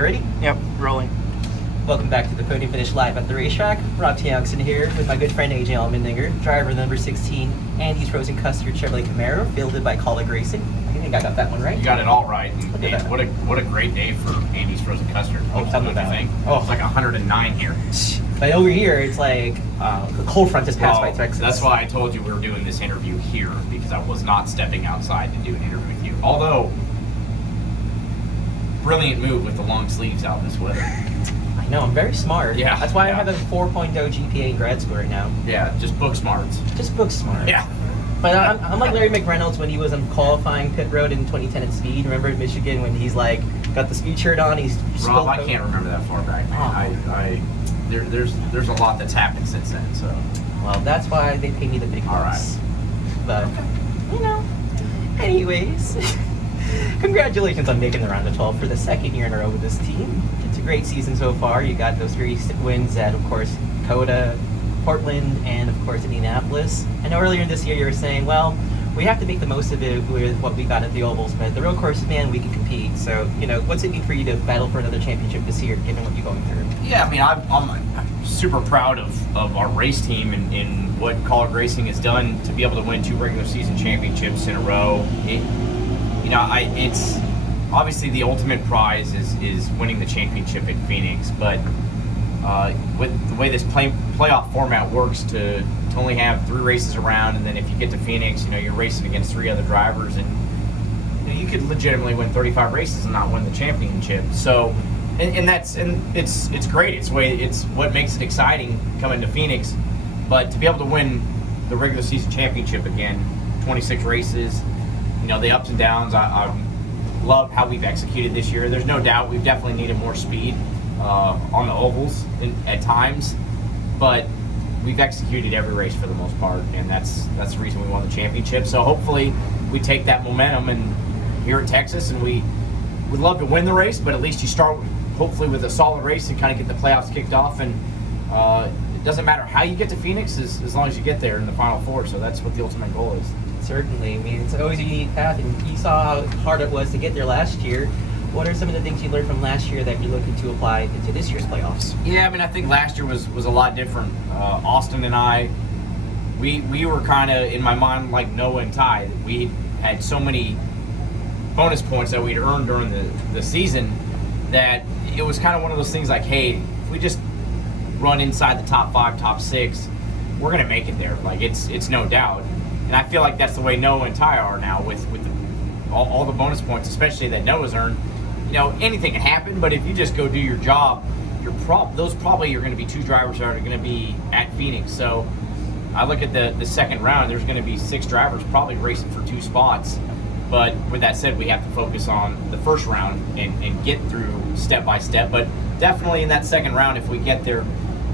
You ready? Yep, rolling. Welcome back to the Podium Finish live at the racetrack. Rob Tiongson here with my good friend AJ Allmendinger, driver number 16, Andy's Frozen Custard Chevy Camaro, fielded by Kaulig Racing. I think I got that one right. You got it all right. And what a great day for Andy's Frozen Custard. Tell me about it. Oh, it's like 109 here. But over here, it's like a cold front just passed by Texas. That's why I told you we were doing this interview here, because I was not stepping outside to do an interview with you. Although, brilliant move with the long sleeves out in this weather. I know, I'm very smart. Yeah. That's why I have a 4.0 GPA in grad school right now. Yeah, just book smarts. Just book smart. Yeah. But I'm like Larry McReynolds when he was on qualifying pit road in 2010 at Speed. Remember in Michigan when he's like got the speed shirt on? He's Rob, I can't remember that far back, man. There's a lot that's happened since then. So. Well, that's why they pay me the big bucks. But you know, anyways, congratulations on making the round of 12 for the second year in a row with this team. It's a great season so far. You got those 3 wins at, of course, Coda, Portland, and of course Indianapolis. I know earlier this year you were saying, well, we have to make the most of it with what we got at the ovals, but the real course, man, we can compete. So, you know, what's it mean for you to battle for another championship this year, given what you're going through? Yeah, I mean, I'm super proud of our race team and what Kaulig Racing has done to be able to win 2 regular season championships in a row. It's obviously the ultimate prize is winning the championship in Phoenix, but with the way this playoff format works, to only have 3 races around, and then if you get to Phoenix, you're racing against 3 other drivers, and you could legitimately win 35 races and not win the championship. So, and it's great. It's what makes it exciting coming to Phoenix. But to be able to win the regular season championship again, 26 races, the ups and downs. I love how we've executed this year. There's no doubt we've definitely needed more speed on the ovals at times, but we've executed every race for the most part, and that's the reason we won the championship. So hopefully we take that momentum and here in Texas, and we would love to win the race, but at least you start hopefully with a solid race and kind of get the playoffs kicked off. And it doesn't matter how you get to Phoenix as long as you get there in the Final Four. So that's what the ultimate goal is. Certainly. I mean, it's always a unique path, and you saw how hard it was to get there last year. What are some of the things you learned from last year that you're looking to apply into this year's playoffs? Yeah, I mean, I think last year was a lot different. Austin and I, we were kind of, in my mind, like Noah and Ty. We had so many bonus points that we'd earned during the season that it was kind of one of those things like, hey, if we just run inside the top 5, top 6, we're going to make it there. Like, it's no doubt. And I feel like that's the way Noah and Ty are now with all the bonus points, especially that Noah's earned. Anything can happen, but if you just go do your job, those probably are going to be 2 drivers that are going to be at Phoenix. So I look at the second round, there's going to be 6 drivers probably racing for 2 spots. But with that said, we have to focus on the first round and get through step by step. But definitely in that second round, if we get there,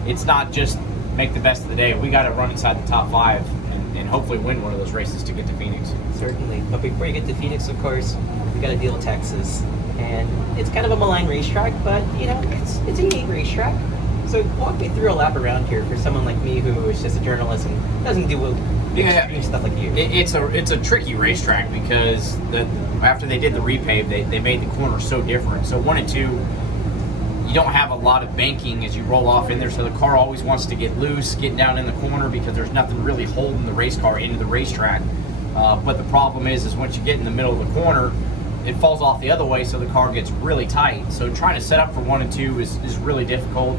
it's not just make the best of the day. We got to run inside the top 5 and hopefully win one of those races to get to Phoenix. Certainly. But before you get to Phoenix, of course, we got to deal with Texas. And it's kind of a maligned racetrack, but, it's a unique racetrack. So walk me through a lap around here for someone like me who is just a journalist and doesn't do extreme stuff like you. It's a tricky racetrack because after they did the repave, they made the corners so different. So 1 and 2, you don't have a lot of banking as you roll off in there, so the car always wants to get loose, get down in the corner because there's nothing really holding the race car into the racetrack. But the problem is once you get in the middle of the corner, it falls off the other way, so the car gets really tight. So trying to set up for 1 and 2 is really difficult.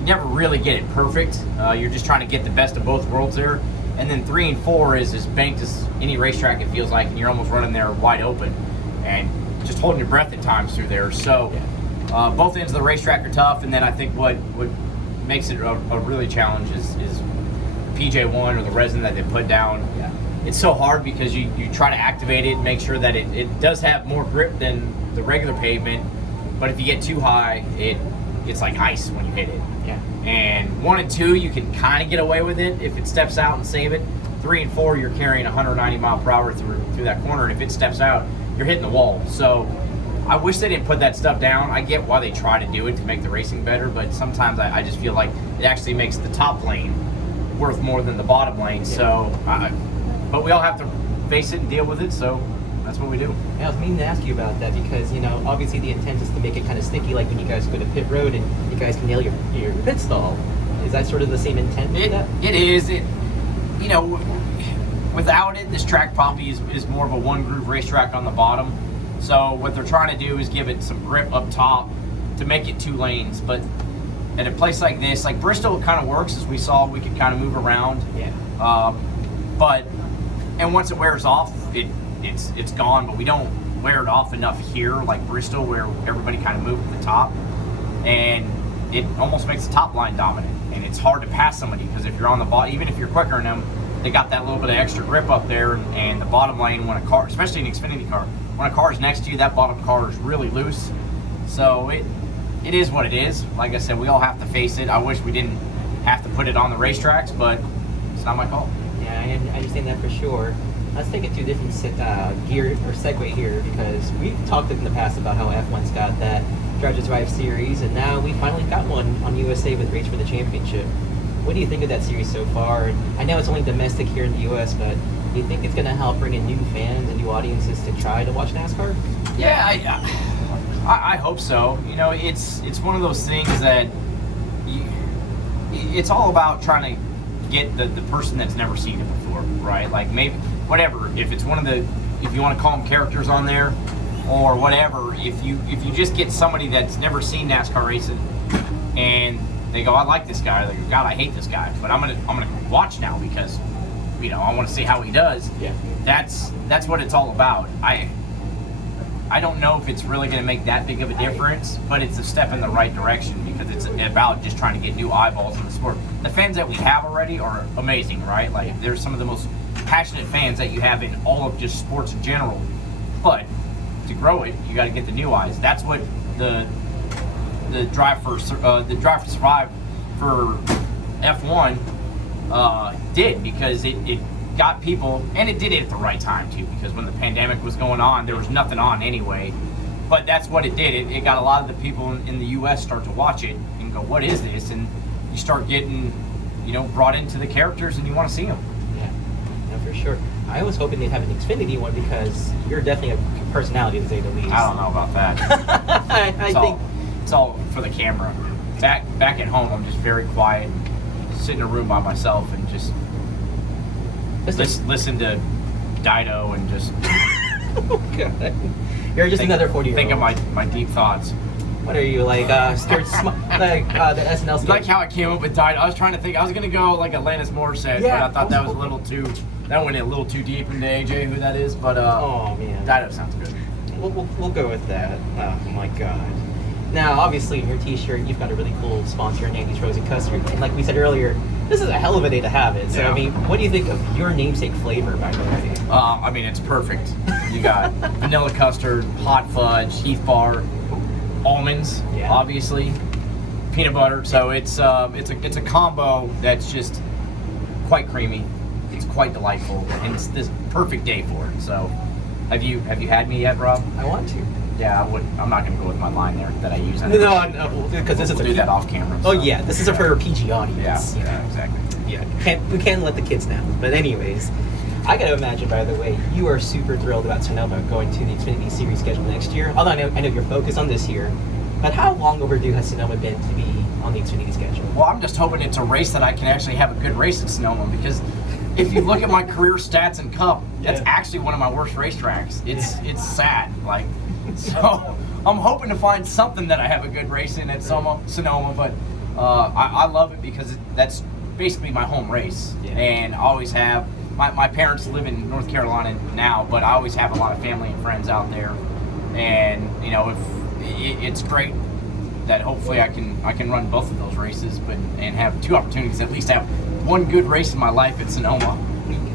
You never really get it perfect. You're just trying to get the best of both worlds there. And then 3 and 4 is as banked as any racetrack it feels like, and you're almost running there wide open and just holding your breath at times through there. So both ends of the racetrack are tough, and then I think what makes it a really challenge is PJ1 or the resin that they put down. Yeah. It's so hard because you try to activate it and make sure that it does have more grip than the regular pavement, but if you get too high, it's like ice when you hit it. Yeah. And 1 and 2, you can kind of get away with it if it steps out and save it. 3 and 4, you're carrying 190 mile per hour through that corner, and if it steps out, you're hitting the wall. So I wish they didn't put that stuff down. I get why they try to do it to make the racing better, but sometimes I just feel like it actually makes the top lane worth more than the bottom lane. Yeah. So, but we all have to face it and deal with it. So that's what we do. Yeah, I was meaning to ask you about that because, obviously the intent is to make it kind of sticky, like when you guys go to pit road and you guys can nail your pit stall. Is that sort of the same intent with that? It is. Without it, this track probably is more of a one-groove racetrack on the bottom. So what they're trying to do is give it some grip up top to make it 2 lanes. But at a place like this, like Bristol, it kind of works. As we saw, we could kind of move around. Yeah. And once it wears off, it's gone. But we don't wear it off enough here, like Bristol, where everybody kind of moved at the top, and it almost makes the top line dominant. And it's hard to pass somebody because if you're on the bottom, even if you're quicker than them, they got that little bit of extra grip up there. And the bottom lane, when a car, especially an Xfinity car, when a car is next to you, that bottom car is really loose. So it is what it is. Like I said, we all have to face it. I wish we didn't have to put it on the racetracks, but it's not my fault. Yeah, I understand that for sure. Let's take it to a different gear or segue here because we've talked in the past about how F1's got that Drive to Survive series, and now we finally got one on USA with Race for the Championship. What do you think of that series so far? And I know it's only domestic here in the US, but do you think it's going to help bring in new fans and new audiences to try to watch NASCAR? Yeah, I hope so. It's one of those things that it's all about trying to get the person that's never seen it before, right? Like maybe whatever, if it's if you want to call them characters on there or whatever, if you just get somebody that's never seen NASCAR racing and they go, I like this guy, like, God, I hate this guy, but I'm gonna watch now because I want to see how he does. Yeah, that's what it's all about. I don't know if it's really going to make that big of a difference, but it's a step in the right direction because it's about just trying to get new eyeballs in the sport. The fans that we have already are amazing, right? Like, they're some of the most passionate fans that you have in all of just sports in general. But to grow it, you got to get the new eyes. That's what the Drive for Survive for F1 did, because it got people, and it did it at the right time too, because when the pandemic was going on, there was nothing on anyway. But that's what it did. It got a lot of the people in the U.S. start to watch it and go, what is this? And you start getting, brought into the characters, and you want to see them. Yeah, for sure. I was hoping they'd have an Xfinity one because you're definitely a personality, to say the least. I don't know about that. I think it's all for the camera. Back at home, I'm just very quiet, sit in a room by myself, and just listen to Dido and just oh God. You're just another 40-year-old. Think of my deep thoughts. What are you, like scared like the SNL sketch? Like how I came up with Dido. I was trying to think. I was gonna go like Alanis Morissette, but I thought that was a little too. That went a little too deep into AJ, who that is. But oh man, Dido sounds good. We'll go with that. Oh my God. Now, obviously, in your T-shirt, you've got a really cool sponsor, Nandy's Frozen Custard, and like we said earlier, this is a hell of a day to have it. So, yeah. I mean, what do you think of your namesake flavor, by the way? I mean, it's perfect. You got vanilla custard, hot fudge, Heath bar, almonds, obviously, peanut butter. So it's a combo that's just quite creamy. It's quite delightful, and it's this perfect day for it. So, have you had me yet, Rob? I want to. Yeah, I would. I'm not going to go with my line there that I use. No, because this is we'll do that off camera. Oh yeah, this is for a PG audience. Yeah, exactly. Yeah, we can't let the kids know. But anyways, I got to imagine, by the way, you are super thrilled about Sonoma going to the Xfinity Series schedule next year. Although I know you're focused on this year, but how long overdue has Sonoma been to be on the Xfinity schedule? Well, I'm just hoping it's a race that I can actually have a good race at Sonoma, because if you look at my career stats in Cup, that's actually one of my worst racetracks. It's sad, like. So I'm hoping to find something that I have a good race in at Sonoma, but I love it because that's basically my home race, and I always have. My parents live in North Carolina now, but I always have a lot of family and friends out there, and if it's great that hopefully I can run both of those races, and have two opportunities, at least have one good race in my life at Sonoma.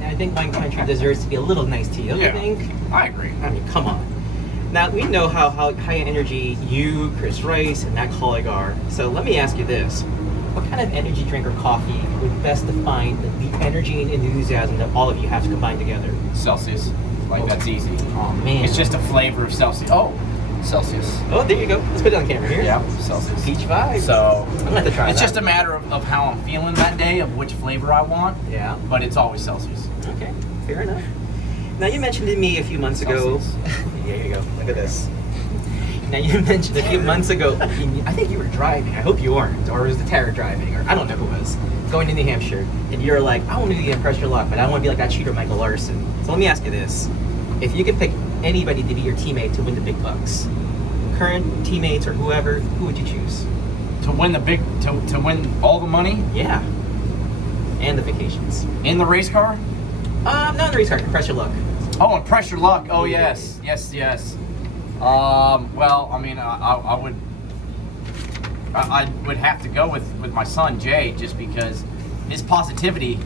I think Wine Country deserves to be a little nice tea, don't you think? I agree. I mean, come on. Now, we know how high energy you, Chris Rice, and Matt Kaulig are. So let me ask you this. What kind of energy drink or coffee would best define the energy and enthusiasm that all of you have to combine together? Celsius. That's easy. Oh, man. It's just a flavor of Celsius. Oh, Celsius. Oh, there you go. Let's put it on camera here. Yeah, Celsius. Peach vibes. So, I'm going to have to try it's that. just a matter of how I'm feeling that day, of which flavor I want. Yeah. But it's always Celsius. Okay, fair enough. Now, you mentioned to me a few months ago. Here you go. Look at this. Now, you mentioned a few months ago, I think you were driving. I hope you weren't. Or was the Terror driving? Or I don't know who it was. Going to New Hampshire. And you're like, I want to do the pressure lock, but I want to be like that cheater Michael Larson. So let me ask you this. If you could pick anybody to be your teammate to win the big bucks, current teammates or whoever, who would you choose? To win to win all the money? Yeah. And the vacations. In the race car? Not in the race car, pressure luck. Oh, and pressure luck. Oh, yes. Well, I mean, I would have to go with my son, Jay, just because his positivity,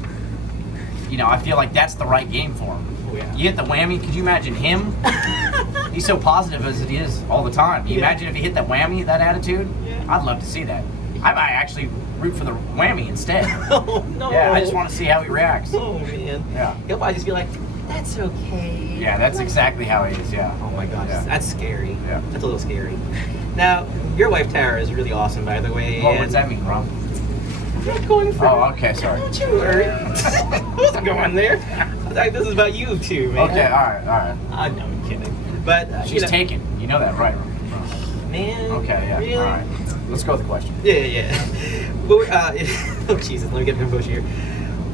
I feel like that's the right game for him. Oh, yeah. You hit the whammy, could you imagine him? He's so positive as it is all the time. You imagine if he hit that whammy, that attitude? Yeah. I'd love to see that. I might actually root for the whammy instead. Oh, no. Yeah, I just want to see how he reacts. Oh, man. Yeah. He'll probably just be like, that's okay. Yeah, that's exactly how he is, yeah. Oh my gosh, Yeah. that's scary. Yeah. That's a little scary. Now, your wife Tara is really awesome, by the way. Well, what's that mean, Rob? I'm not going for Oh, okay, sorry. Don't you worry. I wasn't going there. This is about you two, man. Okay, all right. I'm kidding. But, She's taken. You know that, right? Man. Okay, yeah. Really? All right. Let's go with the question. Yeah. Oh, Jesus, let me get the bush here.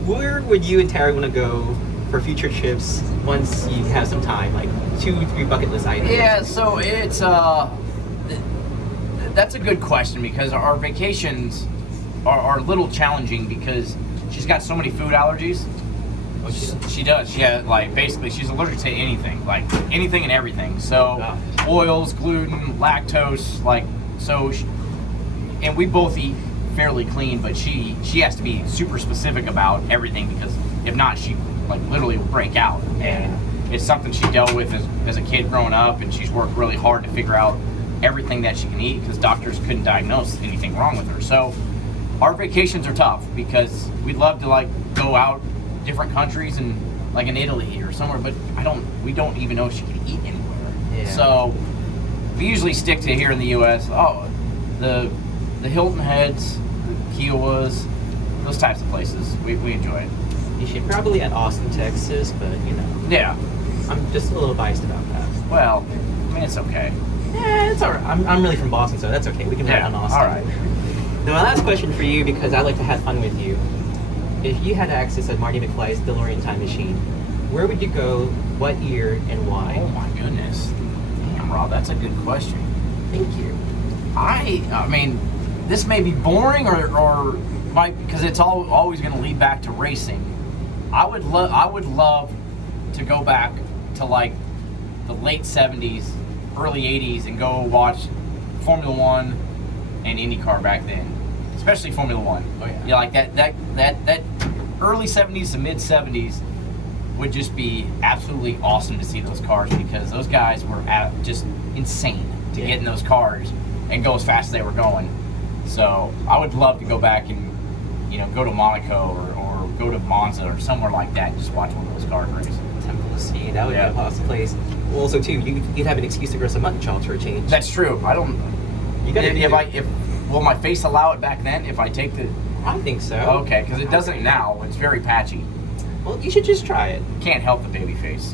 Where would you and Tara want to go for future trips once you have some time, like 2-3 bucket list items? Yeah, so it's that's a good question because our vacations are a little challenging because she's got so many food allergies. Oh, She does. Basically she's allergic to anything, like anything and everything. So oils, gluten, lactose, and we both eat fairly clean, but she has to be super specific about everything because if not, she literally will break out. And it's something she dealt with as a kid growing up, and she's worked really hard to figure out everything that she can eat because doctors couldn't diagnose anything wrong with her. So our vacations are tough because we'd love to go out different countries and in Italy or somewhere, but we don't even know if she can eat anywhere. Yeah. So we usually stick to here in the U.S. The Hilton Heads, the Kiowas, those types of places. We enjoy it. You should probably at Austin, Texas, but Yeah. I'm just a little biased about that. Well, I mean, it's okay. Yeah, it's alright. I'm really from Boston, so that's okay. We can ride on Austin. All right. Now, my last question for you, because I like to have fun with you. If you had access to Marty McFly's DeLorean time machine, where would you go, what year, and why? Oh my goodness. Damn, Rob, that's a good question. Thank you. I mean, this may be boring or because it's always going to lead back to racing. I would love to go back to the late 70s, early 80s and go watch Formula One and IndyCar back then, especially Formula One. Oh yeah. That early 70s to mid 70s would just be absolutely awesome to see those cars because those guys were just insane to get in those cars and go as fast as they were going. So I would love to go back and go to Monaco or go to Monza or somewhere like that and just watch one of those cars race. Temple of Speed, that would be a awesome place. Also, too, you'd have an excuse to grow some mutton chops for a change. That's true. I don't. You gotta will my face allow it back then if I take the? I think so. Okay, because it doesn't now. It's very patchy. Well, you should just try it. Can't help the baby face.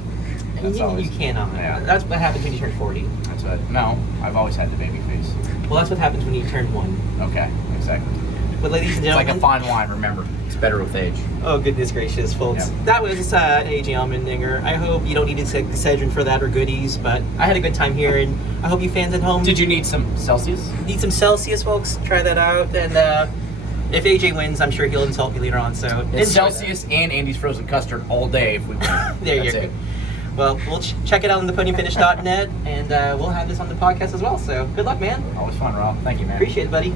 You cannot. Yeah. That's what happens when you turn 40. That's what. No, I've always had the baby face. Well, that's what happens when you turn 1. Okay, exactly. But ladies and It's gentlemen, like a fine wine. Remember, it's better with age. oh goodness gracious, folks. Yep. That was AJ Allmendinger. I hope you don't need Excedrin for that or goodies, but I had a good time here, and I hope you fans at home Did you need some Celsius? need some Celsius, folks. Try that out, and if AJ wins, I'm sure he'll insult me later on. So enjoy It's Celsius and Andy's frozen custard all day if we win. There you That's go. it. Well, we'll check it out on the podiumfinish.net, and we'll have this on the podcast as well. So good luck, man. Always fun, Rob. Thank you, man. Appreciate it, buddy.